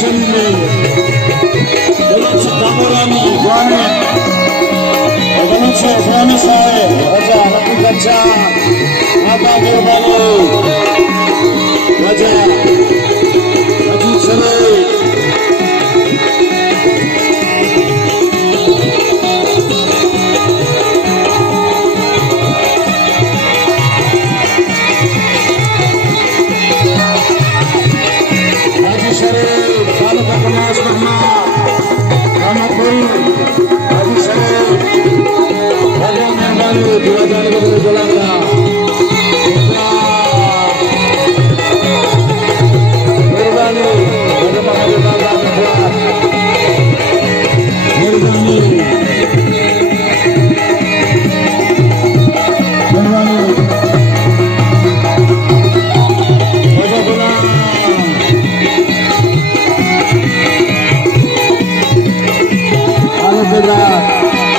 Şimdi Dolayısıyla Damurani, Guane, Dolayısıyla Guane Sahe, Raja, Rapi Kacha, Mata Gurbani, Raja, Raji Sarai, Raji Sarai, Salu Bakamas Mahma, Rahmat Bhai, Raji Sarai, Raja Merbani, Dua Jani Guru Jalanda, Merbani, Raja Mahathir Baba Membuat, Merbani, Merbani, Raja Gulam.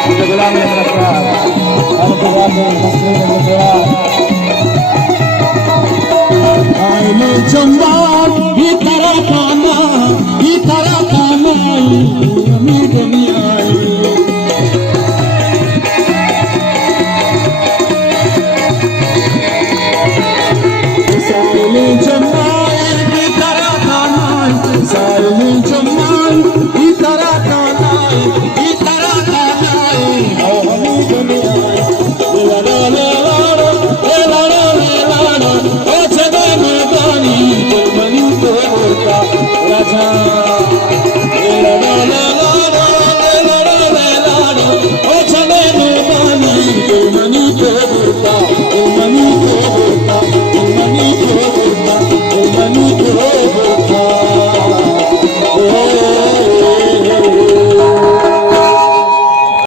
Kita gulang yang berasal. Kalau berasal muslim yang berasal. Aile jambat itara kana, yami dunia. Aile jambat itara kana, aile jambat itara kana. Raja